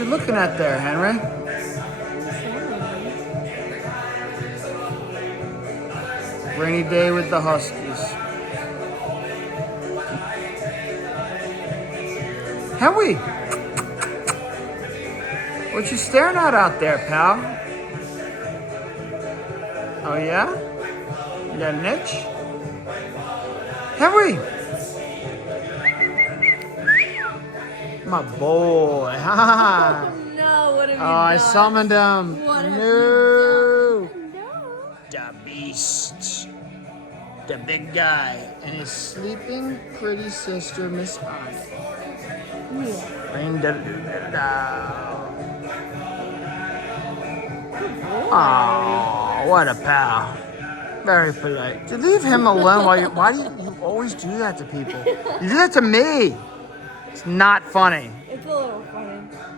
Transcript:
you looking at there, Henry? Rainy day with the Huskies. Henry! What you staring at out there, pal? Oh yeah? You got an itch? Henry! My boy. Ha No, what have you Oh, I done? summoned him. What have No. you done? No. The beast. The big guy. And his sleeping pretty sister, Miss Anna. Yeah. Ring da da da. Boy. Oh, what a pal. Very polite. To leave him alone while you. Why do you always do that to people? You do that to me. It's not funny. It's a little